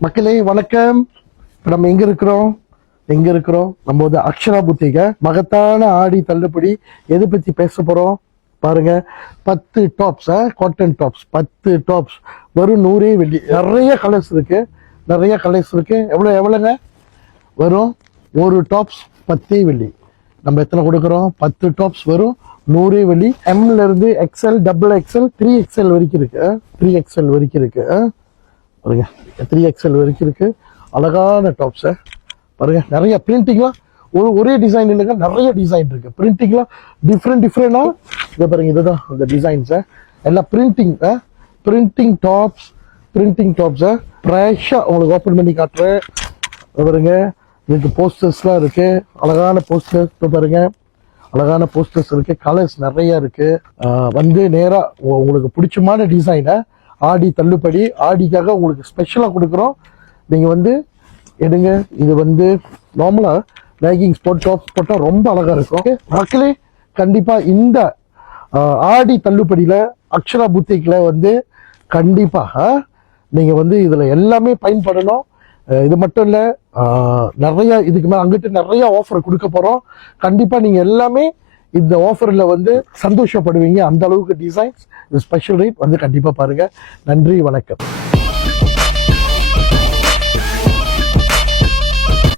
மக்களே வணக்கம். நம்ம எங்க இருக்கிறோம் நம்ம வந்து அக்ஷரா புத்திக மகத்தான ஆடி தள்ளுபடி. எது பத்தி பேச போறோம் பாருங்க. 10 டாப்ஸ், காட்டன் டாப்ஸ், 10 டாப்ஸ் வரும் 100 வெள்ளி. நிறைய கலர்ஸ் இருக்கு. எவ்வளவுங்க வரும்? ஒரு டாப்ஸ் 10 வெள்ளி. நம்ம எத்தனை கொடுக்குறோம்? 10 டாப்ஸ் வரும் 100 வெள்ளி. எம்ல இருந்து எக்ஸ்எல், டபுள் எக்ஸ்எல், 3XL வரைக்கும் இருக்கு. 3XL வரைக்கும் இருக்கு பாருங்க. 3XL வரைக்கும் இருக்கு. அழகான டாப்ஸ் பாருங்க. நிறைய பிரிண்டிங்லாம் ஒரே டிசைன் இல்லைங்க, நிறைய டிசைன் இருக்கு. பிரிண்டிங்லாம் டிஃப்ரெண்டா இதை பாருங்க. இதுதான் அந்த டிசைன்ஸ் எல்லாம் பிரிண்டிங் டாப்ஸ். ஃப்ரெஷ்ஷா உங்களுக்கு ஓப்பன் பண்ணி காட்டுறேன் பாருங்க. இதுக்கு போஸ்டர்ஸ்லாம் இருக்கு. அழகான போஸ்டர்ஸ் பாருங்க. அழகான போஸ்டர்ஸ் இருக்கு. கலர்ஸ் நிறைய இருக்கு. வந்து நேரா உங்களுக்கு பிடிச்சமான டிசைனை ஆடி தள்ளுபடி, ஆடிக்காக உங்களுக்கு ஸ்பெஷலா கொடுக்குறோம். நீங்க வந்து எடுங்க. இது வந்து நார்மலா லேகிங் ஸ்போர்ட் டாப்ஸ் போட்டா ரொம்ப அழகா இருக்கும். மக்களே கண்டிப்பா இந்த ஆடி தள்ளுபடியில அக்ஷரா புத்திக்ல வந்து கண்டிப்பா நீங்க வந்து இதுல எல்லாமே பயன்படணும். இது மட்டும் இல்ல, நிறைய இதுக்கு மேல அங்கிட்டு நிறைய ஆஃபர் கொடுக்க போறோம். கண்டிப்பா நீங்க எல்லாமே இந்த ஆஃபர்ல வந்து சந்தோஷப்படுவீங்க. அந்த அளவுக்கு டிசைன்ஸ், ஸ்பெஷல் ரேட் வந்து கண்டிப்பா பாருங்க. நன்றி, வணக்கம்.